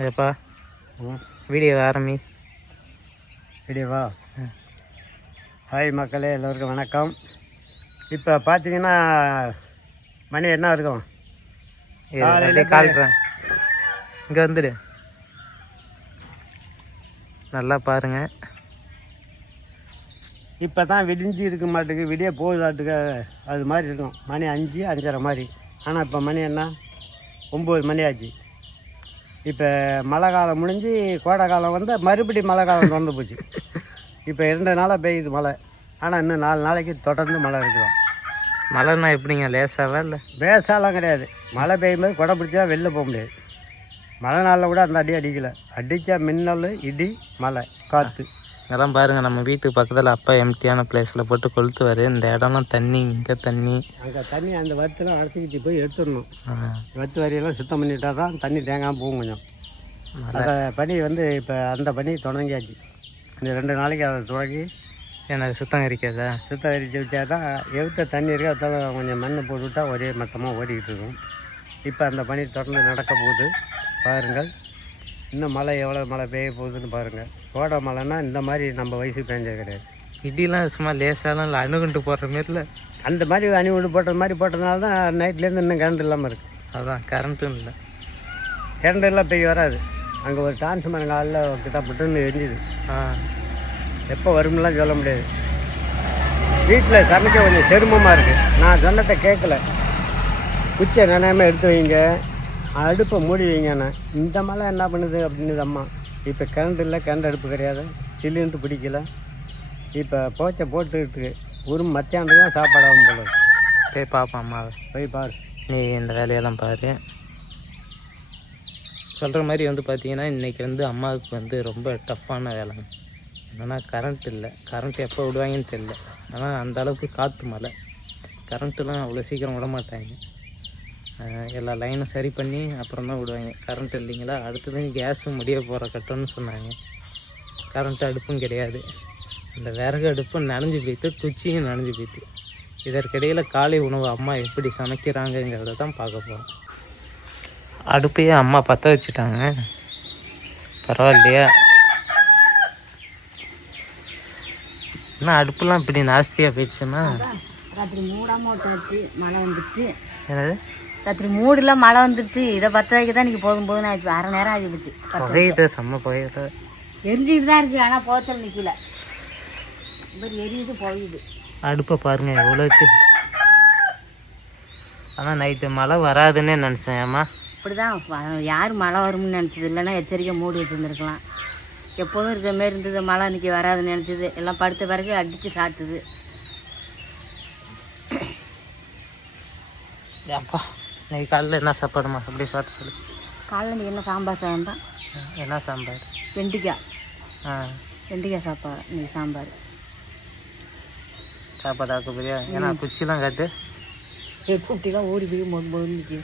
ஏப்பா வீடியோ ஆரம்பி. வீடியோவா? ஹாய் மக்களே, எல்லோருக்கும் வணக்கம். இப்போ பார்த்தீங்கன்னா மணி என்ன இருக்கும்? காலையில் காட்டுறேன். இங்கே வந்துடு, நல்லா பாருங்கள். இப்போ தான் விடிஞ்சு இருக்க மாட்டுக்கு, விடிய போகுதாட்டுக்கு அது மாதிரி இருக்கும். மணி 5 5:30 மாதிரி. ஆனால் இப்போ மணி என்ன 9 மணி ஆச்சு. இப்போ மழை காலம் முடிஞ்சு கோடை காலம் வந்து மறுபடியும் மழை காலம் திறந்து போச்சு. இப்போ 2 நாளாக பெய்யுது மழை. ஆனால் இன்னும் 4 நாளைக்கு தொடர்ந்து மழை இருக்குதும். மழைன்னா எப்படிங்க, லேசாவா இல்லை? லேசாலாம் கிடையாது. மழை பெய்யும்போது குடை பிடிச்சா வெளில போக முடியாது. மழை நாளில் கூட அந்த அடி அடிக்கலை. அடித்தா மின்னல், இடி, மழை, காற்று. இதெல்லாம் பாருங்கள், நம்ம வீட்டுக்கு பக்கத்தில் அப்பா எம்டியான பிளேஸில் போட்டு கொளுத்துவார். இந்த இடம்லாம் தண்ணி, இங்கே தண்ணி, அங்கே தண்ணி அந்த வறுத்தெல்லாம் அடைச்சிக்கிட்டு போய் எடுத்துடணும். வறுத்து வரியெல்லாம் சுத்தம் பண்ணிட்டால் தான் தண்ணி தேங்காமல் போகும் கொஞ்சம். அந்த பனி வந்து இப்போ அந்த பனி தொடங்கியாச்சு. இந்த 2 நாளைக்கு அதை தொடங்கி எனக்கு சுத்தம் இருக்காதா? சுத்தம் எரிச்சு வச்சா தான் எவுத்த தண்ணி இருக்குது. அதெல்லாம் கொஞ்சம் மண் போட்டு விட்டால் ஒரே மொத்தமாக ஓடிக்கிட்டு இருக்கும். இப்போ அந்த பனி தொடர்ந்து நடக்க போகுது பாருங்கள். இன்னும் மழை எவ்வளோ மழை பெய்ய போகுதுன்னு பாருங்கள். கோடை மழைன்னா இந்த மாதிரி நம்ம வயசுக்கு பெஞ்சது கிடையாது. இடிலாம் சும்மா லேசாலாம் இல்லை, அணுகுண்டு போடுற மாரில அந்த மாதிரி அணிவிடு போட்ட மாதிரி போட்டதுனால தான் நைட்லேருந்து இன்னும் கரண்ட் இல்லாமல் இருக்குது. அதுதான், கரண்ட்டும் இல்லை. கரண்ட் எல்லாம் பெய்ய வராது. அங்கே ஒரு டிரான்ஸ்ஃபார்மர் காலில் கிட்டப்பட்டுன்னு எரிஞ்சுது. எப்போ வரும்லாம் சொல்ல முடியாது. வீட்டில் சமைக்க கொஞ்சம் சிரமமாக இருக்குது. நான் சொன்னதை கேட்கல. குச்சியை நனையாமல் எடுத்து வைங்க, அடுப்பை மூடி வைங்கண்ணே. இந்த மழை என்ன பண்ணுது அப்படின்னு அம்மா. இப்போ கரண்ட் இல்லை, கரண்ட் அடுப்பு கிடையாது, சிலிண்டர் பிடிக்கல. இப்போ போச்சை போட்டுக்கிட்டு ஒரு மத்தியானத்துக்கு தான் சாப்பாடு ஆகும் போல. போய் பார்ப்போம் அம்மாவை. போய் பாரு, நீ இந்த வேலையெல்லாம் பாரு. சொல்கிற மாதிரி வந்து பார்த்தீங்கன்னா இன்றைக்கி வந்து அம்மாவுக்கு வந்து ரொம்ப டஃப்பான வேலை. என்னென்னா கரண்ட் இல்லை. கரண்ட் எப்போ விடுவாங்கன்னு தெரியல. ஆனால் அந்த அளவுக்கு காற்று மழை. கரண்ட்டுலாம் அவ்வளோ சீக்கிரம் விட மாட்டாங்க. எல்லா லைனும் சரி பண்ணி அப்புறம் தான் விடுவாங்க. கரண்ட் இல்லைங்களா, அடுத்தது கேஸும் முடிய போகிற கட்டணும்னு சொன்னாங்க. கரண்ட் அடுப்பும் கிடையாது. அந்த விறகு அடுப்பும் நனைஞ்சு போய்த்து, குச்சியும் நனைஞ்சு போய்த்து. இதற்கிடையில் காலை உணவு அம்மா எப்படி சமைக்கிறாங்கங்கிறத தான் பார்க்க போகிறோம். அடுப்பையே அம்மா பற்ற வச்சுட்டாங்க, பரவாயில்லையா? என்ன அடுப்புலாம் இப்படி நாஸ்தியாக போயிடுச்சுன்னா? ராத்திரி மூடாமல் விட்டாச்சு, மழை வந்துடுச்சு. என்னது ராத்திரி மூடில் மழை வந்துடுச்சு. இதை பற்ற வைக்க தான் இன்றைக்கி போதும் ஆயிடுச்சு. அரை நேரம் ஆகிடுச்சு. புகையுது, செம்ம புகையுது. எரிஞ்சிக்கிட்டு தான் இருக்குது, ஆனால் போச்சல் நிற்கல. இப்போ எரியுது, போயுது. அடுப்பை பாருங்கள் எவ்வளோக்கு. ஆனால் நைட்டு மழை வராதுன்னே நினச்சேன். ஏம்மா இப்படி தான் யார் மழை வரும்னு நினச்சது. இல்லைன்னா எச்சரிக்கை மூடி வச்சுருந்துருக்கலாம். எப்போதும் இருக்கிற மாரி இருந்தது. மழை இன்றைக்கி வராதுன்னு நினச்சிது. எல்லாம் படுத்த பிறகு அடித்து சாத்துது. ஏப்பா இன்னைக்கு காலையில் என்ன சாப்பாடுமா? அப்படியே சாப்பிட்டு சொல்லு. காலையில் இன்றைக்கி என்ன சாம்பார் சாதம் தான். என்ன சாம்பார்? வெண்டிக்காய். வெண்டிக்காய் சாப்பாடு இன்றைக்கி சாம்பார். சாப்பாடு ஆக்க போறியா? ஏன்னா குச்சிலாம் காட்டு. குட்டிலாம் ஓடி போய் போது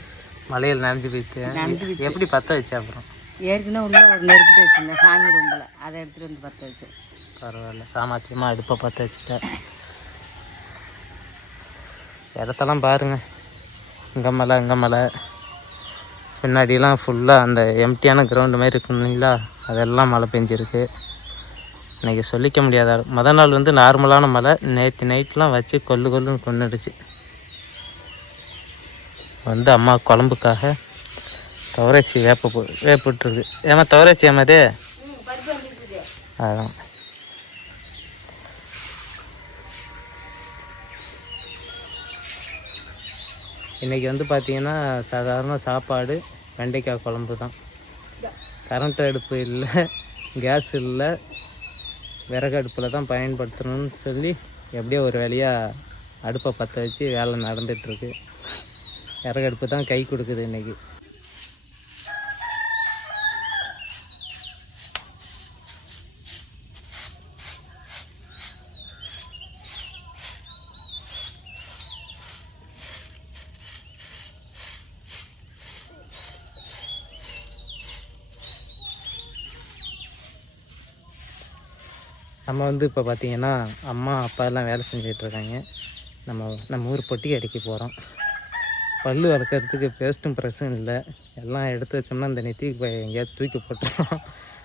மலையில் நனைஞ்சு போயிட்டு எப்படி பற்ற வச்சு? அப்புறம் ஏற்கனவே உள்ள ஒரு நெருப்பிட்டு வச்சுருந்தேன் சாமி ரூமில், அதை எடுத்துகிட்டு வந்து பற்ற வச்சேன். பரவாயில்ல, சாமர்த்தியமாக அடுப்பை பற்ற வச்சுட்டேன். இடத்தெல்லாம் பாருங்கள். இங்கே மலை, இங்கே மலை. பின்னாடிலாம் ஃபுல்லாக அந்த எம்டியான கிரவுண்டு மாதிரி இருக்கு இல்லைங்களா, அதெல்லாம் மழை பெஞ்சிருக்கு. இன்றைக்கி சொல்லிக்க முடியாத மொதல் நாள் வந்து நார்மலான மழை. நேற்று நைட்லாம் வச்சு கொல்லுன்னு கொண்டுடுச்சு. வந்து அம்மா குழம்புக்காக துவரச்சி வேப்பிட்டுருக்கு. ஏமா துவரச்சி ஏமாதே? அதான். இன்றைக்கி வந்து பார்த்திங்கன்னா சாதாரண சாப்பாடு, வெண்டைக்காய் குழம்பு தான். கரண்ட் அடுப்பு இல்லை, கேஸ் இல்லை, விறகு அடுப்பில் தான் பயன்படுத்தணும்னு சொல்லி எப்படியோ ஒரு வேலையாக அடுப்பை பற்ற வச்சு வேலை நடந்துகிட்ருக்கு. விறகு அடுப்பு தான் கை கொடுக்குது இன்றைக்கி. நம்ம வந்து இப்போ பார்த்திங்கன்னா அம்மா அப்பா எல்லாம் வேலை செஞ்சிட்ருக்காங்க. நம்ம ஊர் பொட்டி அடிக்க போகிறோம். பல் வளர்க்குறதுக்கு பேஸ்ட்டும் ப்ரெஷ்ஷும் இல்லை. எல்லாம் எடுத்து வச்சோம்னா அந்த நெத்திக்கு போய் எங்கேயாவது தூக்கி போட்டுறோம்.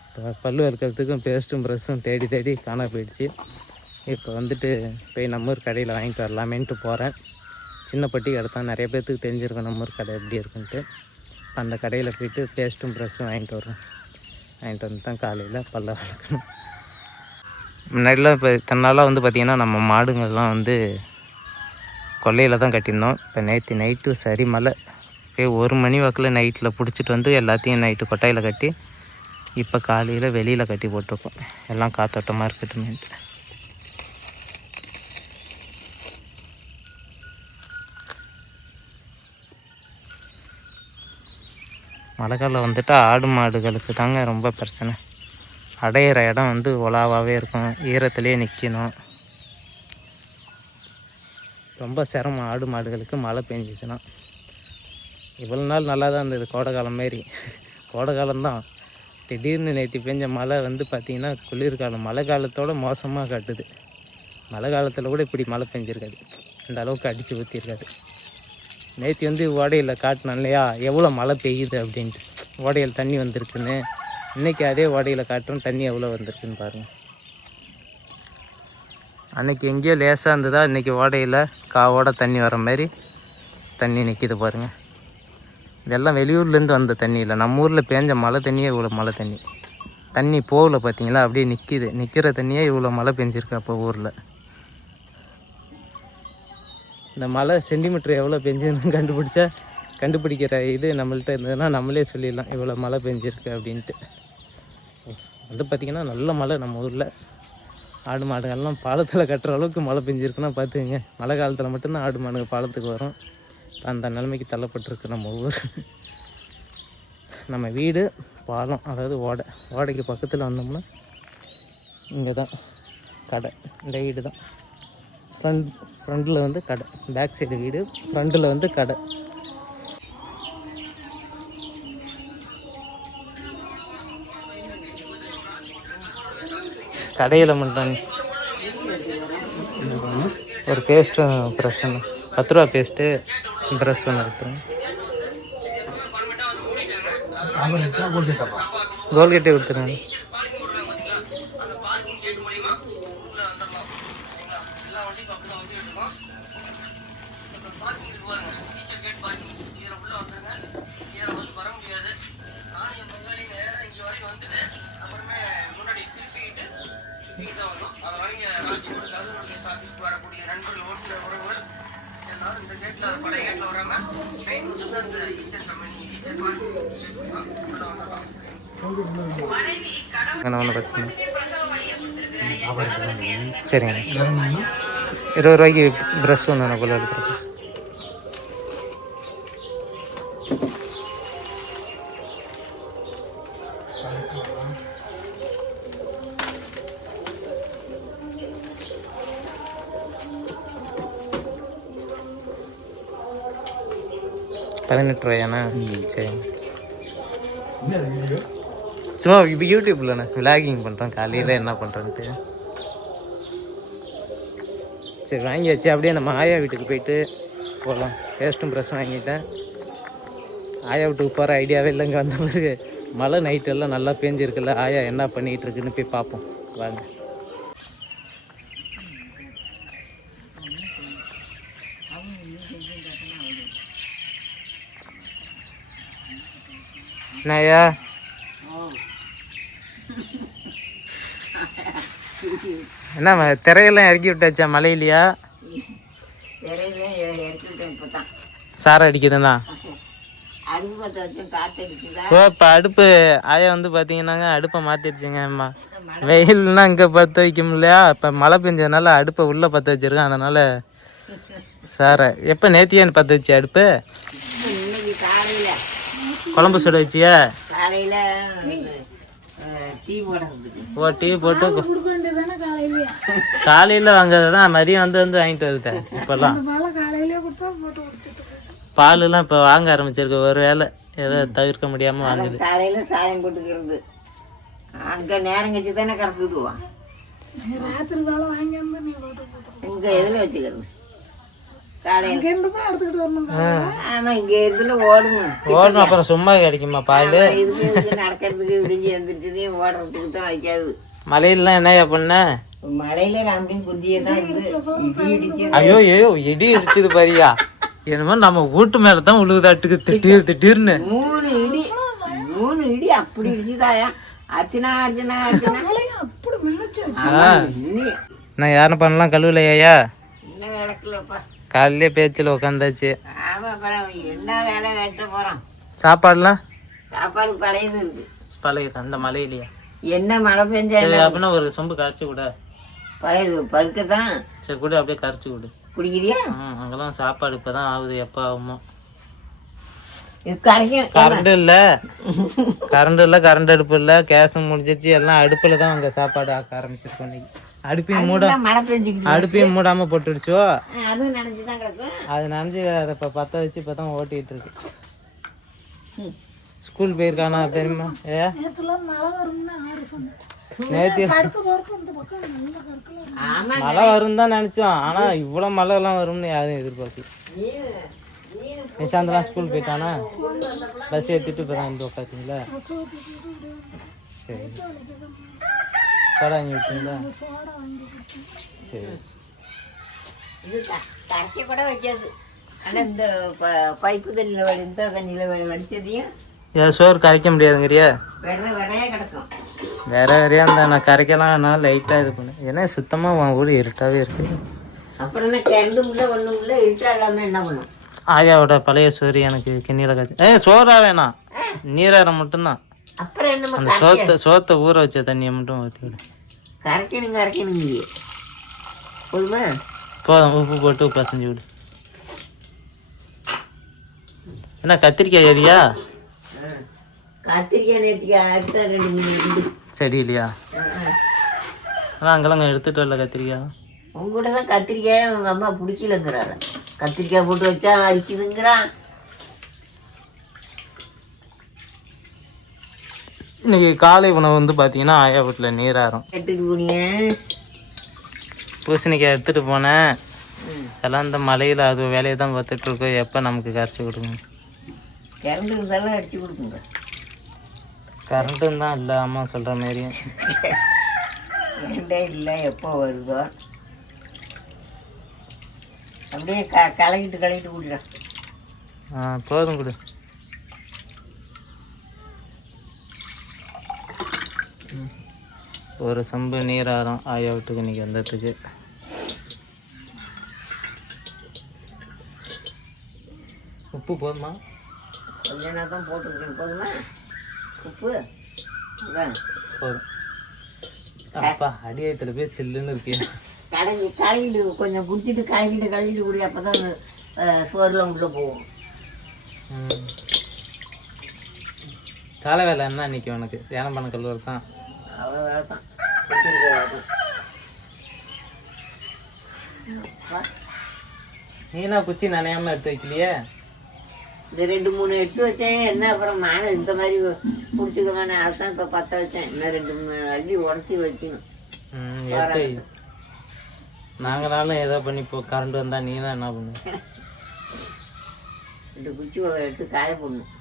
இப்போ பல் வளர்க்குறதுக்கும் பேஸ்ட்டும் ப்ரெஷ்ஷும் தேடி தேடி காண போயிடுச்சு. இப்போ வந்துட்டு போய் நம்ம ஊர் கடையில் வாங்கிட்டு வரலாமேன்ட்டு போகிறேன். சின்ன பட்டி கடை தான், நிறைய பேர்த்துக்கு தெரிஞ்சிருக்கும் நம்ம ஊர் கடை எப்படி இருக்குன்ட்டு. அந்த கடையில் போய்ட்டு பேஸ்ட்டும் ப்ரெஷ்ஷும் வாங்கிட்டு வருவோம். வாங்கிட்டு வந்து தான் காலையில் பல்ல வளர்க்கணும். முன்னாடிலாம் இப்போ தன்னாலாம் வந்து பார்த்திங்கன்னா நம்ம மாடுங்கள்லாம் வந்து கொல்லையில் தான் கட்டியிருந்தோம். இப்போ நேற்று நைட்டு சரி மழை, போய் 1 மணி வாக்கில் நைட்டில் பிடிச்சிட்டு வந்து எல்லாத்தையும் நைட்டு கொட்டாயில் கட்டி இப்போ காலையில் வெளியில் கட்டி போட்டிருக்கோம். எல்லாம் காத்தோட்டமாக இருக்கட்டுமேன்ட்டு. மழை காலம் வந்துட்டு ஆடு மாடுகளுக்கு தாங்க ரொம்ப பிரச்சனை. அடையிற இடம் வந்து உலாவாகவே இருக்கும், ஈரத்துலேயே நிற்கணும். ரொம்ப சிரமம் ஆடு மாடுகளுக்கு மழை பெஞ்சிச்சுன்னா. இவ்வளோ நாள் நல்லா தான் இருந்தது, கோடை காலம் மாரி. கோடை காலம்தான், திடீர்னு நேற்று பெஞ்ச மழை வந்து பார்த்திங்கன்னா குளிர்காலம் மழை காலத்தோடு மோசமாக காட்டுது. மழை காலத்தில் கூட இப்படி மழை பெஞ்சிருக்காது, அந்த அளவுக்கு அடித்து ஊற்றிருக்காது. நேற்று வந்து ஓடையில் காட்டினோம் இல்லையா எவ்வளோ மழை பெய்யுது அப்படின்ட்டு, ஓடையில் தண்ணி வந்திருக்குன்னு. இன்றைக்கி அதே ஓடையில் காட்டுறோம், தண்ணி எவ்வளோ வந்திருக்குன்னு பாருங்கள். அன்றைக்கி எங்கேயோ லேசாக இருந்ததா, இன்றைக்கி ஓடையில் காவோட தண்ணி வர மாதிரி தண்ணி நிற்கிது பாருங்கள். இதெல்லாம் வெளியூர்லேருந்து வந்த தண்ணி இல்லை, நம்ம ஊரில் பேஞ்ச மழை தண்ணியே இவ்வளோ மழை தண்ணி. தண்ணி போகல பார்த்தீங்களா, அப்படியே நிற்கிது. நிற்கிற தண்ணியே இவ்வளோ மழை பெஞ்சிருக்கு அப்போ ஊரில். இந்த மழை சென்டிமீட்டர் எவ்வளோ பெஞ்சுன்னு கண்டுபிடிக்கிற இது நம்மள்கிட்ட இருந்ததுன்னா நம்மளே சொல்லிடலாம் இவ்வளோ மழை பெஞ்சிருக்கு அப்படின்ட்டு. வந்து பார்த்திங்கன்னா நல்ல மழை நம்ம ஊரில். ஆடு மாடுகள்லாம் பாலத்தில் கட்டுற அளவுக்கு மழை பெஞ்சிருக்குன்னா பார்த்துக்குங்க. மழை காலத்தில் மட்டும்தான் ஆடு மாடுங்க பாலத்துக்கு வரும். அந்த நிலைமைக்கு தள்ளப்பட்டிருக்கு நம்ம ஊர். நம்ம வீடு பாலம், அதாவது ஓடைக்கு பக்கத்தில் வந்தோம்னா இங்கே தான் கடை. இந்த வீடு தான் ஃப்ரண்டில் வந்து கடை, பேக் சைடு வீடு, ஃப்ரண்டில் வந்து கடை. கடையில் மட்டும் ஒரு பேஸ்ட்டும் ப்ரெஷ் ஒன்று 10 ரூபா பேஸ்ட்டு, ப்ரெஷ் ஒன்று எடுத்துருங்க. கோல்கேட்டே கொடுத்துருங்க. ஒன்றும் பிரச்சனை சரிங்க. 20 ரூபாய்க்கு ப்ரெஷ் ஒன்று எனக்குள்ள எடுத்துருக்கேன். $18 சரி. சும்மா இப்போ யூடியூப்லண்ணே விளாகிங் பண்ணுறேன், காலையில் என்ன பண்ணுறேன்ட்டு. சரி வாங்கியாச்சு, அப்படியே நம்ம ஆயா வீட்டுக்கு போயிட்டு போகலாம். பேஸ்ட்டும் ப்ரெஷ்ஷும் வாங்கிட்டேன். ஆயா வீட்டுக்கு போகிற ஐடியாவே இல்லைங்க. வந்த பிறகு மழை நைட்டெல்லாம் நல்லா பேஞ்சிருக்குல்ல, ஆயா என்ன பண்ணிகிட்டு இருக்குன்னு போய் பார்ப்போம் வாங்க. என்னய்யா என்ன திரையெல்லாம் இறக்கி விட்டாச்சா மழையிலையா? சாரம் அடிக்குதுண்ணா. ஓ இப்போ அடுப்பு ஆயா வந்து பார்த்தீங்கன்னாங்க அடுப்பை மாற்றிடுச்சுங்க. அம்மா வெயில்னா இங்கே பற்ற வைக்க முடியலையா, இப்போ மழை பெஞ்சதுனால அடுப்பை உள்ளே பற்ற வச்சுருக்கேன். அதனால் சாரை எப்போ நேத்தியான்னு பற்ற வச்சு அடுப்பு குழம்பு சுட வச்சியா? ஓ டீ போட்டு காலையில் வாங்குறது தான், மதியம் வந்து வாங்கிட்டு வருது. இப்போல்லாம் பாலுலாம் இப்போ வாங்க ஆரம்பிச்சிருக்கு, ஒரு வேலை ஏதோ தவிர்க்க முடியாமல் வாங்குது. காலையில் சாயம் போட்டுக்கிறது அங்கே நேரம் கழிச்சு தானே கறக்குதுவா, இங்கே எதில் வச்சுக்கிறது. காலையில் ஆமாம் இங்கே இருந்து ஓடணும் ஓடணும், அப்புறம் சும்மா கிடைக்குமா பால்? இதுக்கு நடக்கிறதுக்கு விடிஞ்சு வந்துட்டு ஓடுறதுக்கு தான் வைக்காது. மலையிலாம் என்னையா பண்ண? மழையில ராமலிங்க குந்தியே தான் இடி இடிச்சு ஐயோ ஐயோ இடி இடிச்சது பாரியா, என்னமோ நம்ம வீட்டு மேல தான் உழுவுதாட்டுக்கு திடீர் திடீர்னு 3 இடி அப்படி இடிச்சுதாயா. அர்ச்சனா அர்ச்சனா அர்ச்சனா நான் யாரும் பண்ணலாம் கழுவலையா? இன்னும் விளக்கலப்பா. காலையிலே பேச்சில் உட்காந்தாச்சு. ஆமா அப்புறம் என்ன வேலை வெட்ட போறோம்? சாப்பாடுலாம் சாப்பாடு பழையது இருக்கு. பழையது அந்த மலையிலையா? என்ன மழை பெஞ்சா அப்படின்னா ஒரு சொம்பு கரைச்சி கூட. பழையது பருக்கத்தான். சரி கூட அப்படியே கரைச்சி கொடு. குடிக்கிறியா? அங்கெல்லாம் சாப்பாடு இப்போதான் ஆகுது, எப்போ ஆகுமோ? இது கரைக்கும். கரண்ட் இல்லை, கரண்ட் அடுப்பு இல்லை, கேஸும் முடிஞ்சிச்சு, எல்லாம் அடுப்பில் தான் அங்கே சாப்பாடு ஆக்க ஆரம்பிச்சிருக்கோம் இன்னைக்கு. மழை பெஞ்சுக்கிட்டு அடுப்பையும் மூடாமல் போட்டுடுச்சோ, அதுவும் நினைஞ்சுதான் கிடக்கும். அது நினச்சி அதை இப்போ பற்ற வச்சு இப்போ தான் ஓட்டிகிட்டு இருக்கு. ஸ்கூல் போயிருக்கானா பெரியம்மா? நேற்று மழை வரும் தான் நினச்சோம், ஆனால் இவ்வளோ மழைலாம் வரும்னு யாரும் எதிர்பார்க்கல. நிஷாந்தெல்லாம் ஸ்கூல் போயிட்டானா? பஸ் ஏற்றிட்டு இப்போ தான் வந்து உட்காந்துங்களா? சரி, சோடா வாங்கி விட்டீங்களா? சரி, இது கரைச்சி கூட வைக்காது. ஆனால் இந்த பைப்பு தண்ணியில் இந்த தண்ணியில் வடிச்சதையும் சோறு கரைக்க முடியாதுங்கிறியா? விரையா கிடக்கும். வேறையா இருந்தா நான் கரைக்கலாம், நான் லைட்டாக இது பண்ணேன். ஏன்னா சுத்தமாக உன் ஊர் இருட்டாகவே இருக்கு. அப்புறம் என்ன கரண்டு இல்லை ஒன்றும் இல்லை, இருட்டா இல்லாமல் என்ன பண்ணும்? ஆயாவோட பழைய சோறு எனக்கு கிண்ணியில் காய்ச்சி. சோறா வேணாம், நீராரம் மட்டும்தான். அப்புறம் என்ன அந்த சோத்தை ஊற வச்ச தண்ணியை மட்டும் ஊற்றி விடு. கரைக்கணும் போதுமா? போதும், உப்பு போட்டு பசஞ்சு விடு. என்ன கத்திரிக்காய் ஏரியா? கத்திரிக்காய் நேற்றுக்கு அடுத்த 2 செடி இல்லையா? ஆனால் அங்கெல்லாம் எடுத்துகிட்டு வரல கத்திரிக்காய். உங்கள்கிட்ட தான் கத்திரிக்காய் உங்கள் அம்மா பிடிக்கலங்கிறாங்க. கத்திரிக்காய் போட்டு வச்சா அரிக்குதுங்கிறான். இன்னைக்கு காலை உணவு வந்து பார்த்தீங்கன்னா ஆயா வீட்டில் நீராரம். எடுத்துட்டு போனீங்க? பூசணிக்காய் எடுத்துகிட்டு போனேன். எல்லாம் இந்த மலையில் அது வேலையை தான் பார்த்துட்ருக்கோம், எப்போ நமக்கு கரைச்சி கொடுங்க. கரண்ட் இருந்தாலும் அடிச்சு கொடுக்குங்க. கரண்ட்டும் தான் இல்லை அம்மா சொல்கிற மாரியும். கரண்டே இல்லை, எப்போ வருதோ அப்படியே கலக்கிட்டு கூட்டிடுறேன். போதும் கொடு. ஒரு சம்பு நீராரம் ஆயா வீட்டுக்கு இன்னைக்கு வந்ததுக்கு. உப்பு போதுமா? கொஞ்ச நேரம் தான் போட்டுருக்கேன். போதுமா உப்பு? போதும். அப்பா அடியத்தில் போய் சில்லுன்னு இருக்கேன். கலக்கிட்டு கொஞ்சம் குடிச்சிட்டு கலக்கிட்டு குடி, அப்போ தான் சோறுலாம் உள்ளே போகும். காலை வேலை என்ன இன்னைக்கு உனக்கு? தியானம் பண்ண கல்லூரி தான். அவ்வளோ வேலை தான். நீனா குச்சி நனையாமல் எடுத்து வைக்கலையே? இந்த 2-3 எடுத்து வச்சேன். என்ன அப்புறம் நானும் இந்த மாதிரி பிடிச்சிக்க வேணாம், அதுதான் இப்போ 10 வச்சேன். இன்னும் 2-3 அள்ளி உடச்சி வைக்கணும். நாங்களாலும் ஏதோ பண்ணி இப்போ கரண்ட் வந்தால் நீ தான் என்ன பண்ணு? 2 குச்சி எடுத்து காய போடணும்.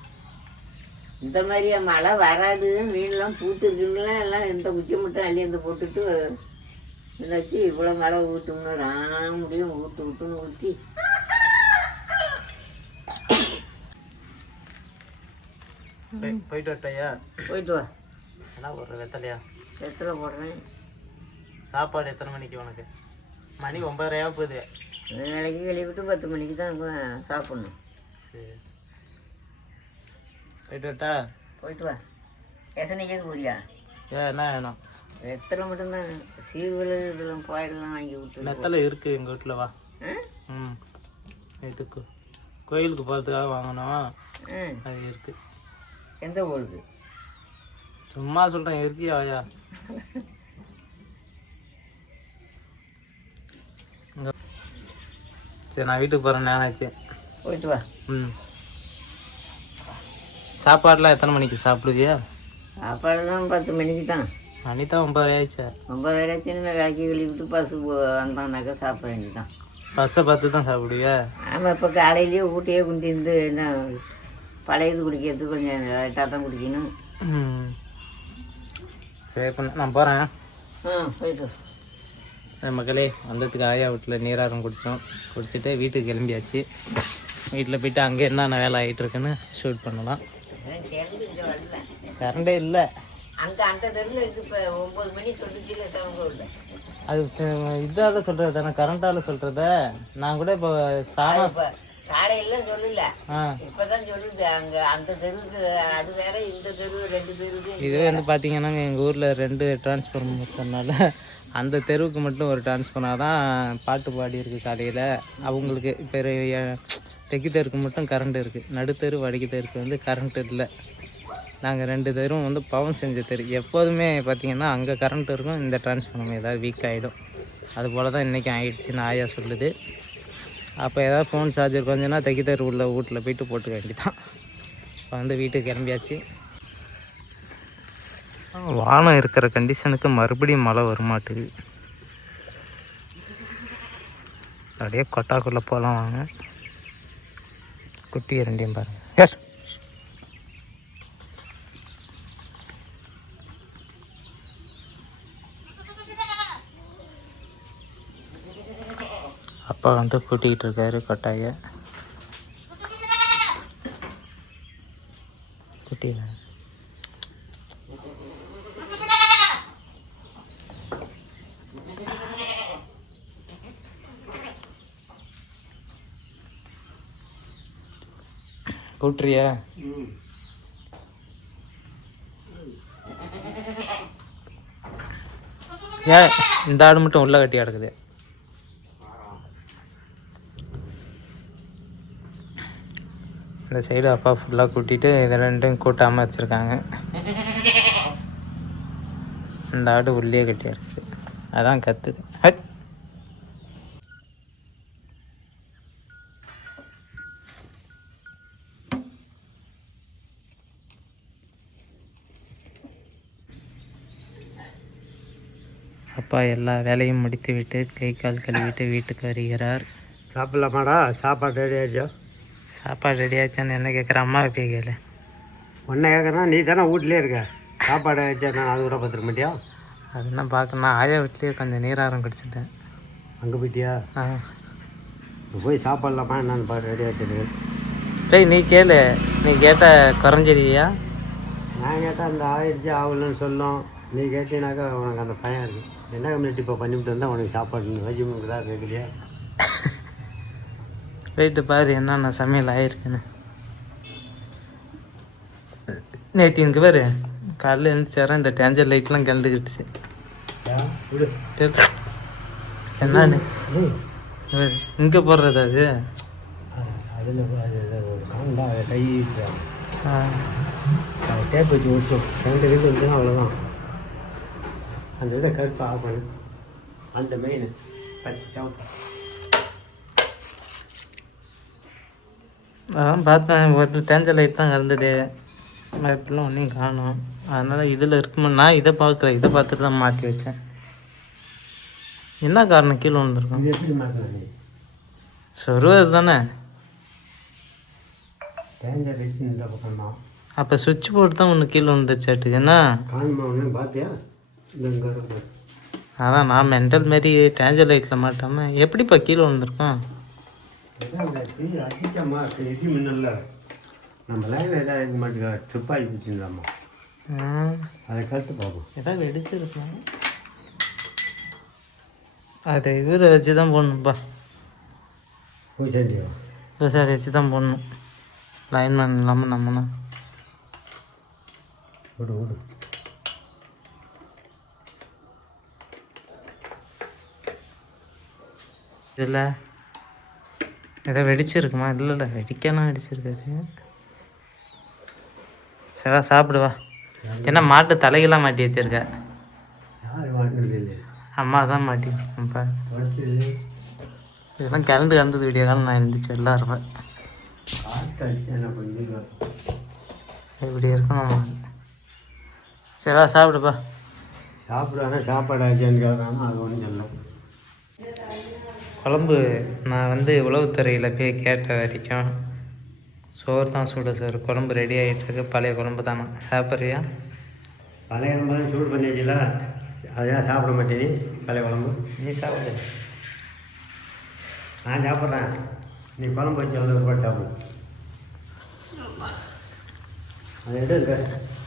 இந்த மாதிரியா மழை வராது, மீன்லாம் பூத்துருக்குங்களா, எல்லாம் இந்த குச்சி மட்டும் அள்ளி அந்த போட்டுட்டு வச்சு இவ்வளோ மழை ஊற்றும்னு முடியும். ஊற்றுன்னு ஊற்றி போயிட்டு வரட்டையா? போயிட்டு வா. என்ன போடுற வெத்தலையா? வெத்தலை போடுறேன். சாப்பாடு எத்தனை மணிக்கு உனக்கு? மணி 9:30 போகுது. வேலைக்கு கழிவிட்டு 10 மணிக்கு தான் சாப்பிட்ணும். சரி, போயிட்டு வரட்டா? போயிட்டு வா. எத்தனைக்கு போறியா? என்ன வேணும்? வெத்தலை மட்டும்தான். சீர்வல் இதெல்லாம் கோயிலெலாம் வாங்கி விட்டு. வெத்தலை இருக்குது எங்கள் வீட்டில். வா. இதுக்கு கோயிலுக்கு போகிறதுக்காக வாங்கினோம், அது இருக்குது. எந்த ஊருக்கு? சும்மா சொல்கிறேன், இருக்கியா வாயா? சரி, நான் வீட்டுக்கு போகிறேன், நேரம் ஆச்சு. போயிட்டு வா. சாப்பாடுலாம் எத்தனை மணிக்கு சாப்பிடுவியா? சாப்பாடுலாம் 10 மணிக்கு தான். மணி தான் 9:30 ஆயிடுச்சா? 9:30 ஆச்சுன்னு வேலைக்கு கழிவிட்டு பஸ் வந்தாங்கனாக்கா சாப்பிட வேண்டியதான். பஸ்ஸை பார்த்து தான் சாப்பிடுவியா? ஆமாம், இப்போ காலையிலேயே ஊட்டியே குந்திருந்து என்ன பழையது குடிக்கிறது கொஞ்சம் லைட்டாக தான் குடிக்கணும். சரி இப்போ நான் போகிறேன். போயிட்டு மக்களே, வந்ததுக்கு ஆயா வீட்டில் நீராரம் குடிச்சிட்டு வீட்டுக்கு கிளம்பியாச்சு. வீட்டில் போயிட்டு அங்கே என்னென்ன வேலை ஆகிட்டு இருக்குன்னு ஷூட் பண்ணலாம். கரண்டே இல்லை அங்கே அந்த தெருவில் இது இப்போ 9 மணி சொல்லிச்சுல சவுங்க இல்லை. அது இதால் சொல்கிறது தானே, கரண்ட்டால் சொல்கிறத. நான் கூட இப்போ இப்போ காலையில் சொல்லல, இப்போ தான் சொல்லுது. அங்கே அந்த தெருவுக்கு அது வேற, இந்த தெரு 2 தெருவுக்கு. இதுவே வந்து பார்த்தீங்கன்னா எங்கள் ஊரில் 2 டிரான்ஸ்ஃபார்மர் இருக்கிறதுனால அந்த தெருவுக்கு மட்டும் ஒரு டிரான்ஸ்ஃபார்மர் தான் பாட்டு பாடி இருக்குது காலையில். அவங்களுக்கு இப்போ தெற்கு தெருக்கு மட்டும் கரண்ட் இருக்குது, நடுத்தெரு வடக்கு தெருக்கு வந்து கரண்ட் இல்லை. நாங்கள் 2 தெருவும் வந்து பவன் செஞ்ச தெரு. எப்போதுமே பார்த்திங்கன்னா அங்கே கரண்ட் இருக்கும், இந்த டிரான்ஸ்ஃபார்மர் ஏதாவது வீக் ஆகிடும். அதுபோல் தான் இன்றைக்கி ஆகிடுச்சின்னு ஆயா சொல்லுது. அப்போ ஏதாவது ஃபோன் சார்ஜர் கொஞ்சம்னா தெற்கு தெரு உள்ள வீட்டில் போய்ட்டு போட்டுக்க வேண்டிதான். இப்போ வந்து வீட்டுக்கு கிளம்பியாச்சு. வானம் இருக்கிற கண்டிஷனுக்கு மறுபடியும் மழை வரமாட்டுது. அப்படியே கொட்டாக்குள்ளே போகலாம் வாங்க. குட்டி 2 பாருங்கள். எஸ், அப்பா வந்து கூட்டிகிட்டு இருக்காரு கொட்டாயை. குட்டியில் கூட்டுறியா? ஏன் இந்த ஆடு மட்டும் உள்ள கட்டி கிடக்குது? இந்த சைடு அப்பா ஃபுல்லாக கூட்டிகிட்டு இதை 2ம் கூட்டாமல் வச்சுருக்காங்க. இந்த ஆடு உள்ளே கட்டியாக இருக்குது, அதான் கத்துது. அப்பா எல்லா வேலையும் முடித்து விட்டு கை கால் கழுவிட்டு வீட்டுக்கு வருகிறார். சாப்பிட்லாமாடா? சாப்பாடு ரெடி ஆகிடுச்சா? சாப்பாடு ரெடி ஆச்சான்னு என்ன கேட்குற? அம்மாவை போய் கேளு. ஒன்றை கேட்குறேன்னா நீ தானே வீட்லேயே இருக்க. சாப்பாடு ஆச்சா? நான் அது கூட பார்த்துக்க மாட்டியா? அது என்ன பார்க்கணும், ஆயா வீட்லேயே கொஞ்சம் நீராரம் குடிச்சிட்டேன். அங்கே போயிட்டியா? போய் சாப்பிட்லாமா என்னன்னு பாரு. ரெடி ஆச்சு போய் நீ கேளு. நீ கேட்டால் குறைஞ்சிடுவியா? நான் கேட்டால் அந்த ஆயிடுச்சு ஆகலன்னு சொல்லும். நீ கேட்டீங்கன்னாக்கா உனக்கு அந்த பயம் இருக்குது. என்ன கம்யூனிட்டி இப்போ பண்ணிவிட்டு வந்தால் உனக்கு சாப்பாடு வெஜிமுக்கு தான் கேட்குறியா? போயிட்டு பாரு என்னென்ன சமையல் ஆகிருக்குன்னு. நேற்று இங்கே பாரு, காலையில் எழுந்துச்சார இந்த டேஞ்சர் லைட்லாம் கலந்துக்கிட்டுச்சு. என்னன்னு இங்கே போடுறது அது? அதில் காண்டா கை டேப் வச்சு ஓட்டும். 2 வீட்டு வந்துச்சுன்னா அவ்வளோதான். அந்த இதை கருப்பை ஆஃப் பண்ணு. அந்த மெயின் பச்சை சவுப்பு அதான் பார்த்தேன், ஒரு டேஞ்சர் லைட் தான் கலந்தது. இப்பெல்லாம் ஒன்றையும் காணும். அதனால் இதில் இருக்குமா? நான் இதை பார்க்குறேன், இதை பார்த்துட்டு தான் மாட்டி வச்சேன். என்ன காரணம் கீழே வந்துருக்கோம்? இது எப்படி மாட்டேன்? சொருவது தானே. டேஞ்சர் வச்சு இந்த பக்கம் தான். அப்போ சுவிட்ச் போர்டு தான் ஒன்று கீழே வந்துச்சாட்டுக்கு. என்ன காணுமா ஒன்று பார்த்தியா? அதான் நான் மென்டல் மாரி டேஞ்சர் லைட்டில் மாட்டாமல் எப்படிப்பா கீழே வந்துருக்கோம்? அதிகமா இடி மின்னல்ல நம்ம லைன் எல்லாம் இருக்க மாட்டேங்க. ட்ரிப்பாகி பிடிச்சிருந்தாம்மா. அதை கருத்து பார்ப்போம். எதாவது வெடிச்சிருக்கலாம். அதை இதில் வச்சு தான் போடணும்ப்பா. பூசாண்டியா? பூசாரி வச்சு தான் போடணும். லைன்மேன் இல்லாமல் நம்மனா விடு விடு. இதில் எதோ வெடிச்சிருக்குமா? இல்லை வெடிக்கலாம் வெடிச்சிருக்காது. சரி சாப்பிடுவா. என்ன மாட்டு தலைகெல்லாம் மாட்டி வச்சிருக்க? அம்மா தான் மாட்டி வச்சிருக்கேன்ப்பா. இதெல்லாம் கலந்தது வீடியோ காலம் நான் இருந்துச்சு எல்லாம் இருப்பேன். இப்படி இருக்கணும். சரி சாப்பிடுப்பா. சாப்பிடுவானா? சாப்பாடு ஆச்சான்னு கேட்குறாங்க. அது ஒன்றும் சொல்ல. குழம்பு நான் வந்து உளவுத்துறையில் போய் கேட்ட வரைக்கும் சோறு தான் சுட சோறு, குழம்பு ரெடி ஆகிட்டுருக்கு. பழைய குழம்பு தானே. சாப்பிட்றியா? பழைய குழம்பு சூடு பண்ணி வச்சுல, அதையா சாப்பிட மாட்டேன். பழைய குழம்பு நீ சாப்பிடு. நான் சாப்பிட்றேன். நீ குழம்பு வச்சு வந்து போட்டு சாப்பிடு. அது எடு இருக்க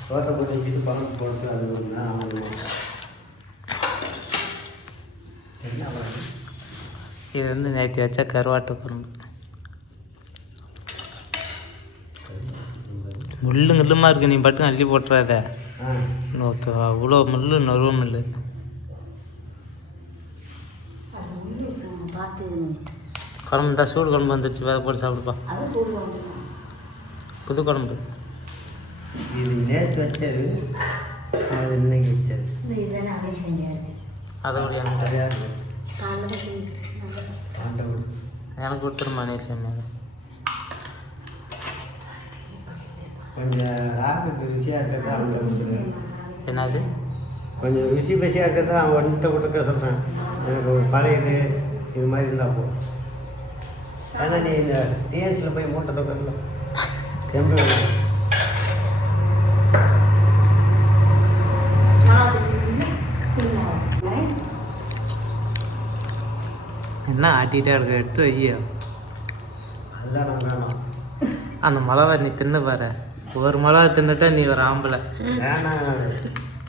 தோட்டை போட்டு வச்சுட்டு குழம்பு போட்டு அது என்ன பண்ணுறது? இது வந்து நேற்று வச்ச கருவாட்டு குழம்பு. முள்ளு முள்ளுமா இருக்குது, நீ பட்டு அள்ளி போட்டுறாத. அவ்வளோ முள்ளு நொறுவ முள்ளு. குழம்பு தான் சூடு குழம்பு வந்துச்சு, வேறு போட்டு சாப்பிடுப்பா. புது குழம்பு இது நேற்று வச்சது, அது இன்னைக்கு வச்சது. அதை கூட எனக்கு கொடுத்துருமா நீ சொன்னது. கொஞ்சம் ராகுக்கு ருசியாக இருக்கிறதா அவன்கிட்ட கொடுத்துருவேன். என்னது? கொஞ்சம் ருசி பசியாக இருக்கிறதா அவன் வந்துட்டு கொடுக்க சொல்கிறேன். எனக்கு ஒரு பழையது இது மாதிரி இருந்தால் போதும். ஏன்னா நீ இந்த டிஎன்ஸில் போய் மூட்டை தொக்கல தெம்பு என்ன ஆட்டிகிட்டே இருக்க, எடுத்து வையா. அதுதான் நான் வேணும். அந்த மிளவா நீ தின்னு பாரு. ஒரு மிளவா தின்னுட்டா நீ ஒரு ஆம்பளை. வேணாம்,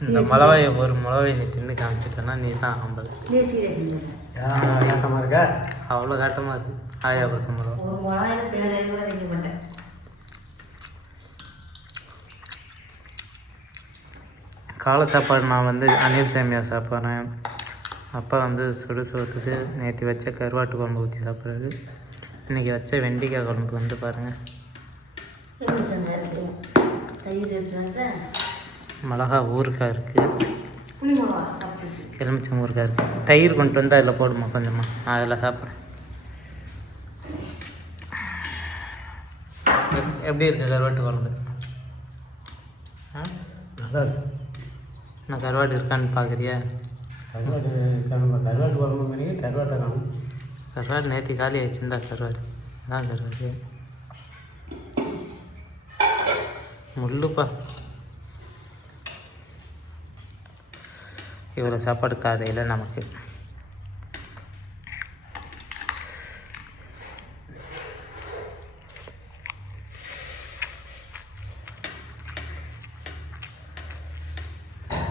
இந்த மிளவாயை ஒரு மிளவாயை நீ தின்னு காமிச்சிட்டேன்னா நீ தான் ஆம்பளை. கட்டமாக இருக்கா? அவ்வளோ காட்டமாக இருக்குது. ஆயா பத்து மிளவா. காலை சாப்பாடு நான் வந்து அனில் சேமியா சாப்பிட்றேன். அப்பா வந்து சுடு சோத்துக்கு நேற்று வச்ச கருவாட்டு குழம்பு ஊற்றி சாப்பிட்றது. இன்றைக்கி வச்ச வெண்டைக்காய் குழம்பு வந்து பாருங்கள். மிளகா ஊறுக்காய் இருக்குது, எலுமிச்சம் ஊறுக்காய் இருக்குது. தயிர் கொண்டு வந்து அதில் போடுமா கொஞ்சமாக, நான் அதில் சாப்பிட்றேன். எப்படி இருக்குது கருவாட்டு குழம்பு? நல்லா இருக்கு. நான் கருவாடு இருக்கான்னு பார்க்குறியா? கருவாட்டு கருவாட்டு குழம்பு பண்ணி கருவாட்டை காணும். கருவாடு நேற்று காலி ஆயிடுச்சுருந்தா கருவாடு அதான் கருவாடு முள்ளுப்பா. இவ்வளோ சாப்பாடு காலையில் நமக்கு.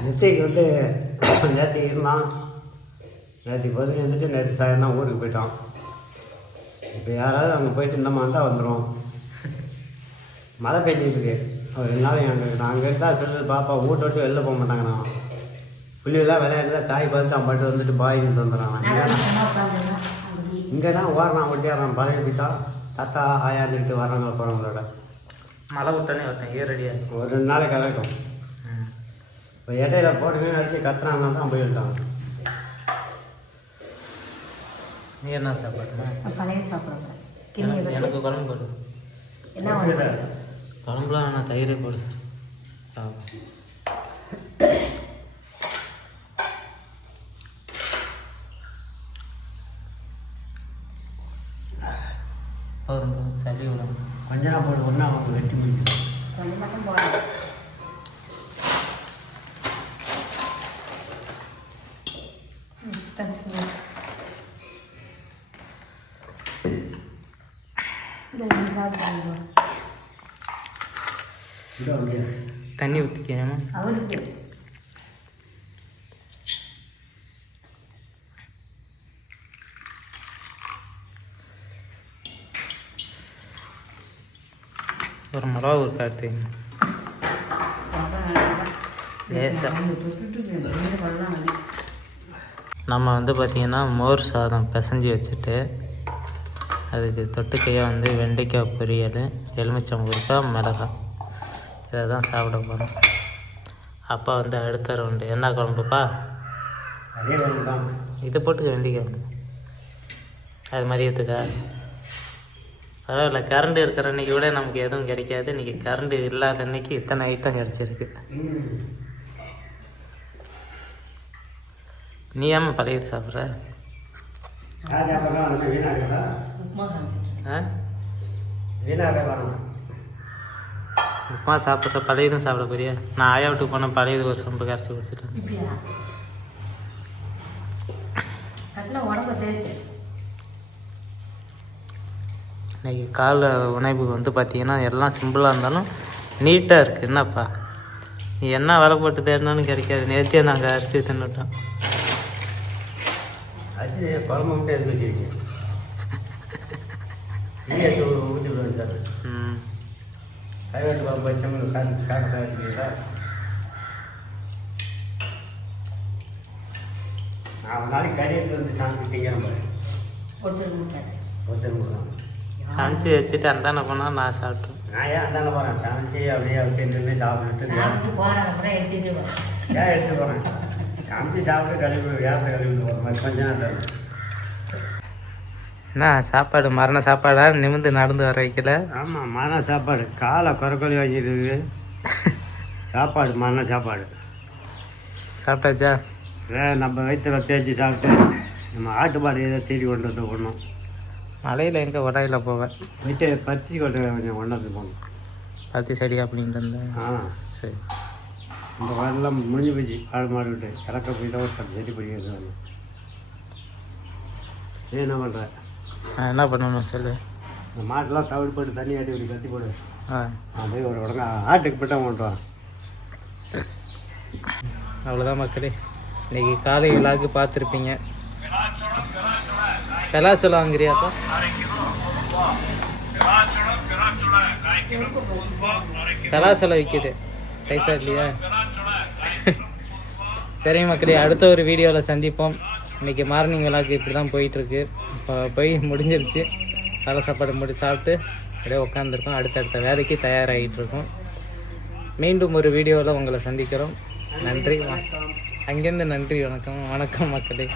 நெத்திக்கு வந்து நேற்று இருந்தான். நேற்று பதில் இருந்துட்டு நேற்று சாயம் தான் ஊருக்கு போயிட்டான். இப்போ யாராவது அங்கே போயிட்டு இந்த மாதிரி தான் வந்துடும். மழை பெஞ்சிட்டு இருக்கு. ஒரு 2 நாள் அங்கே அங்கே இருந்தால் சொல்லு பாப்பா வீட்டை விட்டு வெளில போக மாட்டாங்கண்ணா. புள்ளியெல்லாம் விளையாடுறா தாய் பார்த்து அவன் பாட்டு வந்துட்டு பாயின்னு வந்துடுறான். இங்கேனா ஓரணான் ஒட்டியாரான் பழைய போயிட்டா தாத்தா ஆயாண்டுக்கிட்டு வராங்க போகிறவங்களோட. மழை விட்டானே வரேன் ஏரடியாக ஒரு 2 நாளைக்கு கலக்கும். இப்போ இடையில போட்டுங்க அடிச்சு கத்துறாங்கன்னா தான் போயிருக்காங்க. நீ என்ன சாப்பாடுனா? பழைய சாப்பிட்றேன். எனக்கு குழம்பு போடு. என்ன குழம்புலாம் ஆனால் தயிரே போடு சாப்பிடு. சளி விடும். கொஞ்ச நாள் போட்டு ஒன்றா அவங்க வெட்டி முடிக்கும். கொஞ்சம் மட்டும் போகிறேன். தண்ணி ஊற்றிக்கணுமா? அவருக்கு ஒரு மிளகா ஒரு காற்று லேசாக. நம்ம வந்து பார்த்திங்கன்னா மோர் சாதம் பிசைஞ்சு வச்சுட்டு அதுக்கு தொட்டுக்கையாக வந்து வெண்டைக்காய் பொரியல், எலுமிச்சம் ஊறுகாய், மிளகாய், இதை தான் சாப்பிட போகிறோம். அப்பா வந்து அடுத்த ரவுண்டு. என்ன குழம்புப்பா? அதே குழம்பு தான். இதை போட்டுக்க வெண்டைக்காய் அது மதியத்துக்கா? பரவாயில்ல, கரண்ட் இருக்கிற அன்றைக்கி கூட நமக்கு எதுவும் கிடைக்காது. இன்றைக்கி கரண்ட் இல்லாத அன்றைக்கி இத்தனை ஐட்டம் கிடச்சிருக்கு. நீ ஏமா பழையது சாப்பிட்ற? சாப்பிட்றோம் நம்ம வீணாக உப்புமா சாப்பிட்டு ஆ வீணாக வரணும். உப்புமா சாப்பிட்ற பழையதும் சாப்பிட போறியா? நான் ஆயா வீட்டுக்கு போனேன், பழையது ஒரு ரொம்ப கரைச்சி குடிச்சிட்டேன். இப்படியா சட்டில் உடம்பு தேய்த்து இன்றைக்கி காலை உணவு வந்து பார்த்தீங்கன்னா எல்லாம் சிம்பிளாக இருந்தாலும் நீட்டாக இருக்குது. என்னப்பா நீ என்ன வேலை போட்டு தேடினாலும் கிடைக்காது. நேர்த்தியே நாங்கள் அரிசி தின்னுட்டோம். அரிசி குழம்பு மட்டும் எதுக்கு வச்சுருக்கீங்க? ஊற்றி விடுவேன் சார். ம் கைவேட்டு குழம்பு வச்சோம்னு காக்க வச்சுருக்கீங்களா? நான் ஒரு நாளைக்கு கறி எடுத்து வந்து சாமி திங்கிறேன் பாரு. ஒருத்தர் கொடுத்தாரு ஒருத்தர் கொடுக்கலாம். சமைச்சி வச்சுட்டு அந்தாண்ட போனால் நான் சாப்பிட்டேன். நான் ஏன் அந்தாண்ட போகிறேன்? சமைச்சி அப்படியே தின்னு சாப்பிட்டுட்டு சாப்பிட்டு போகிறாங்க அப்புறம் எடுத்துட்டு வரோம். ஏன் எடுத்து போகிறேன்? சமைச்சி சாப்பிட்டு கழுவி வேப்ப கழுவிட்டு போகிற மாதிரி கொஞ்சம் நேரம். என்ன சாப்பாடு மரண சாப்பாடா? நிமிந்து நடந்து வர வைக்கல. ஆமாம், மரண சாப்பாடு. காலை குறைக்கொலி வாங்கிருக்கு. சாப்பாடு மரண சாப்பாடு. சாப்பிட்டாச்சா? நம்ம வயிற்றுல தேய்ச்சி சாப்பிட்டு நம்ம ஆட்டுப்பாடு ஏதோ தேடி கொண்டு வந்து போடணும். மலையில் எங்கே உடையில போவேன். வயிற்று பச்சி கொண்டு கொஞ்சம் கொண்டாந்து போகணும். பத்தி செடி அப்படின்ட்டு இருந்தேன். ஆ சரி, இந்த வாரெல்லாம் முடிஞ்சு போச்சு. ஆடு மாடு விட்டு இறக்க போய் தான் ஒரு 10 செடி படிக்கிறது வரணும். நீ என்ன பண்ணுற? நான் என்ன பண்ணணும் சொல்லு. இந்த மாட்டெல்லாம் தவிடு போட்டு தண்ணி ஆட்டி இப்படி கத்தி போடு. ஆ போய் ஒரு உடனே ஆட்டுக்கு போட்டால் கொண்டு வா. அவ்வளோதான் மக்களே. இன்றைக்கி காலை விழாக்கு பார்த்துருப்பீங்க. பெலா சொல்ல வாங்குறியாப்பா? பெலா சொல்ல விற்கிது பைசா இல்லையா? சரி மக்களே, அடுத்த ஒரு வீடியோவில் சந்திப்போம். இன்றைக்கி மார்னிங் விழாக்கு இப்படி தான் போயிட்டுருக்கு. இப்போ போய் முடிஞ்சிருச்சு. காலை சாப்பாடு மட்டும் சாப்பிட்டு அப்படியே உட்காந்துருக்கோம். அடுத்தடுத்த வேலைக்கு தயாராகிட்டு இருக்கோம். மீண்டும் ஒரு வீடியோவில் உங்களை சந்திக்கிறோம். நன்றி. அங்கேருந்து நன்றி. வணக்கம் மக்களே.